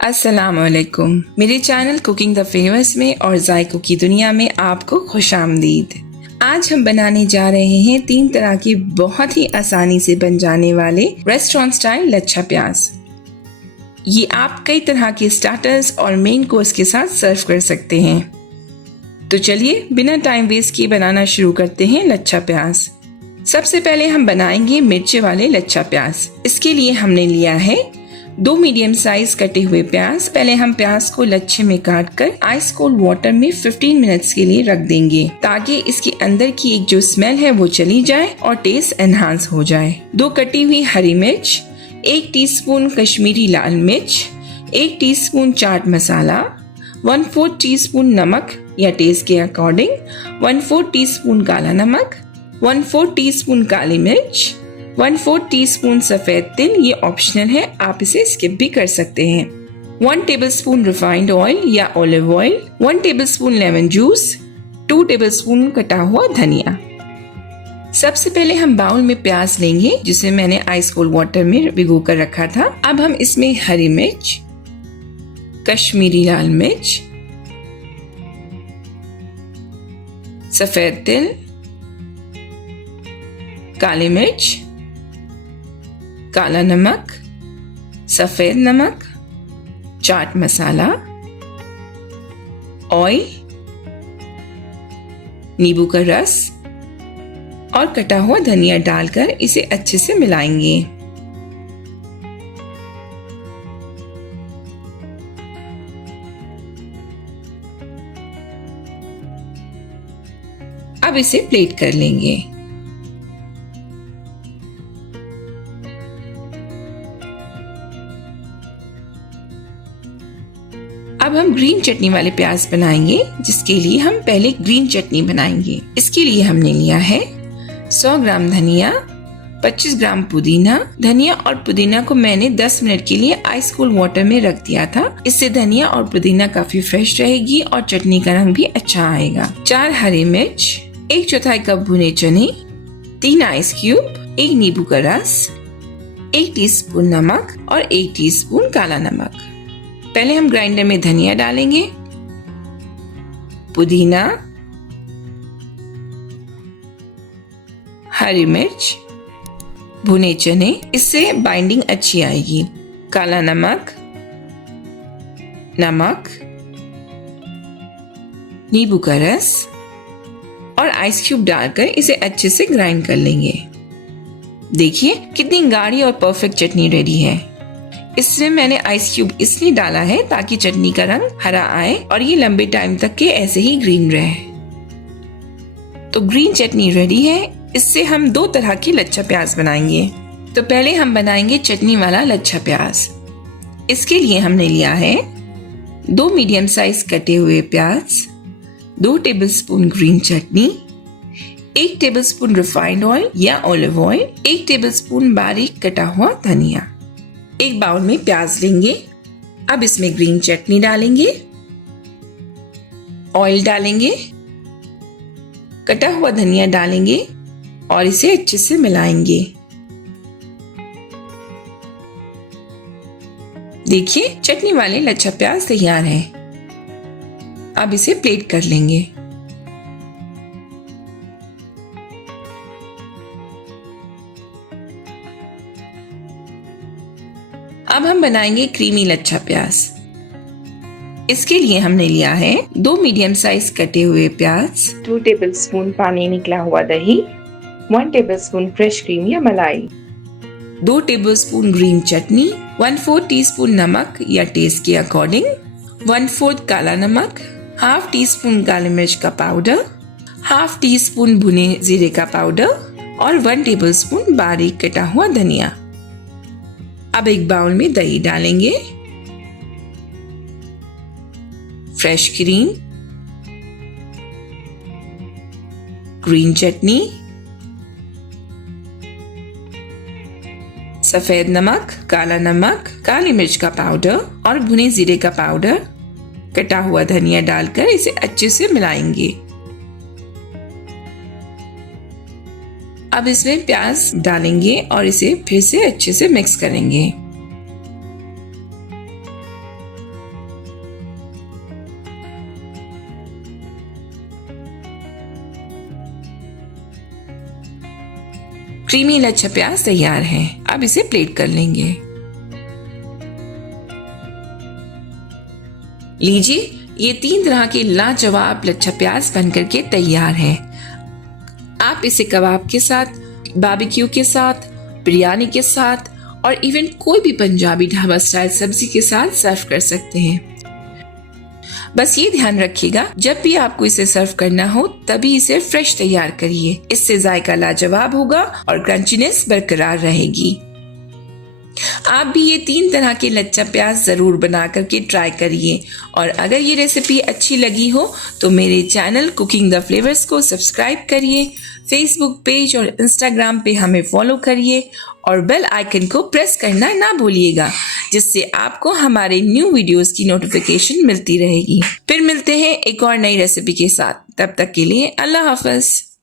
अस्सलामुअलैकुम। मेरे channel cooking the famous में और जायकों की दुनिया में आपको खुशामदीद। आज हम बनाने जा रहे हैं 3 तरह के बहुत ही आसानी से बन जाने वाले रेस्टोरेंट स्टाइल लच्छा प्याज। ये आप कई तरह के स्टार्टर्स और मेन कोर्स के साथ सर्व कर सकते हैं। तो चलिए बिना टाइम वेस्ट किए बनाना शुरू करते हैं लच्छा प्याज। सबसे पहले हम बनाएंगे मिर्ची वाले लच्छा प्याज। इसके लिए हमने लिया है 2 मीडियम साइज कटे हुए प्याज। पहले हम प्याज को लच्छे में काट कर आइस कोल्ड वाटर में 15 मिनट्स के लिए रख देंगे ताकि इसके अंदर की एक जो स्मेल है वो चली जाए और टेस्ट एनहांस हो जाए। 2 कटी हुई हरी मिर्च, 1 टीस्पून कश्मीरी लाल मिर्च, 1 टीस्पून चाट मसाला, 1/4 टीस्पून नमक या टेस्ट के अकॉर्डिंग, 1/4 टीस्पून काला नमक, 1/4 टीस्पून काली मिर्च, 1/4 टीस्पून सफेद तिल। ये ऑप्शनल है, आप इसे स्किप भी कर सकते हैं। 1 टेबलस्पून रिफाइंड ऑयल या olive oil, 1 tablespoon lemon juice, 2 tablespoon कटा हुआ धनिया। सबसे पहले हम बाउल में प्याज लेंगे जिसे मैंने आइस कोल्ड वाटर में भिगो कर रखा था। अब हम इसमें हरी मिर्च, कश्मीरी लाल मिर्च, सफेद तिल, काली मिर्च, काला नमक, सफेद नमक, चाट मसाला, ऑयल, नींबू का रस और कटा हुआ धनिया डालकर इसे अच्छे से मिलाएंगे। अब इसे प्लेट कर लेंगे। अब हम ग्रीन चटनी वाले प्याज बनाएंगे, जिसके लिए हम पहले ग्रीन चटनी बनाएंगे। इसके लिए हमने लिया है 100 ग्राम धनिया, 25 ग्राम पुदीना। धनिया और पुदीना को मैंने 10 मिनट के लिए आइस कोल्ड वाटर में रख दिया था। इससे धनिया और पुदीना काफी फ्रेश रहेगी और चटनी का रंग भी अच्छा आएगा। 4 हरी मिर्च, 1/4 कप भुने चने, 3 आइस क्यूब, 1 नींबू का रस, 1 टीस्पून नमक और 1 टीस्पून काला नमक। पहले हम ग्राइंडर में धनिया डालेंगे, पुदीना, हरी मिर्च, भुने चने, इससे बाइंडिंग अच्छी आएगी। काला नमक, नमक, नींबू का रस और आइस क्यूब डालकर इसे अच्छे से ग्राइंड कर लेंगे। देखिए कितनी गाढ़ी और परफेक्ट चटनी रेडी है। इसमें मैंने आइस क्यूब इसलिए डाला है ताकि चटनी का रंग हरा आए और ये लंबे टाइम तक के ऐसे ही ग्रीन रहे। तो ग्रीन चटनी रेडी है। इससे हम 2 तरह के लच्छा प्याज बनाएंगे। तो पहले हम बनाएंगे चटनी वाला लच्छा प्याज। इसके लिए हमने लिया है 2 मीडियम साइज कटे हुए प्याज, 2 टेबलस्पून ग्रीन चटनी, 1 टेबलस्पून रिफाइंड ऑयल या ऑलिव ऑयल, 1 टेबलस्पून बारीक कटा हुआ धनिया। एक बाउल में प्याज लेंगे। अब इसमें ग्रीन चटनी डालेंगे, ऑयल डालेंगे, कटा हुआ धनिया डालेंगे और इसे अच्छे से मिलाएंगे। देखिए चटनी वाले लच्छा प्याज तैयार है। अब इसे प्लेट कर लेंगे। अब हम बनाएंगे क्रीमी लच्छा प्याज। इसके लिए हमने लिया है 2 मीडियम साइज कटे हुए प्याज, 2 टेबलस्पून पानी निकला हुआ दही, 1 टेबलस्पून फ्रेश क्रीम या मलाई, 2 टेबलस्पून ग्रीन चटनी, 1/4 टीस्पून नमक या टेस्ट के अकॉर्डिंग, 1/4 काला नमक, हाफ टीस्पून काली मिर्च का पाउडर, हाफ टीस्पून भुने जीरे का पाउडर और 1 टेबलस्पून बारीक कटा हुआ धनिया। अब एक बाउल में दही डालेंगे, फ्रेश क्रीम, ग्रीन चटनी, सफेद नमक, काला नमक, काली मिर्च का पाउडर और भुने जीरे का पाउडर, कटा हुआ धनिया डालकर इसे अच्छे से मिलाएंगे। अब इसमें प्याज डालेंगे और इसे फिर से अच्छे से मिक्स करेंगे। क्रीमी लच्छा प्याज तैयार है। अब इसे प्लेट कर लेंगे। लीजिए, ये 3 तरह के लाजवाब लच्छा प्याज बनकर के तैयार है। आप इसे कबाब के साथ, बारबेक्यू के साथ, बिरयानी के साथ और इवन कोई भी पंजाबी ढाबा स्टाइल सब्जी के साथ सर्व कर सकते हैं। बस ये ध्यान रखिएगा, जब भी आपको इसे सर्व करना हो तभी इसे फ्रेश तैयार करिए। इससे जायका लाजवाब होगा और क्रंचीनेस बरकरार रहेगी। आप भी ये 3 तरह के लच्छा प्याज जरूर बना करके ट्राई करिए और अगर ये रेसिपी अच्छी लगी हो तो मेरे चैनल कुकिंग द फ्लेवर्स को सब्सक्राइब करिए, फेसबुक पेज और इंस्टाग्राम पे हमें फॉलो करिए और बेल आइकन को प्रेस करना ना भूलिएगा, जिससे आपको हमारे न्यू वीडियोस की नोटिफिकेशन मिलती रहेगी। फिर मिलते हैं एक और नई रेसिपी के साथ। तब तक के लिए अल्लाह हाफ़िज़।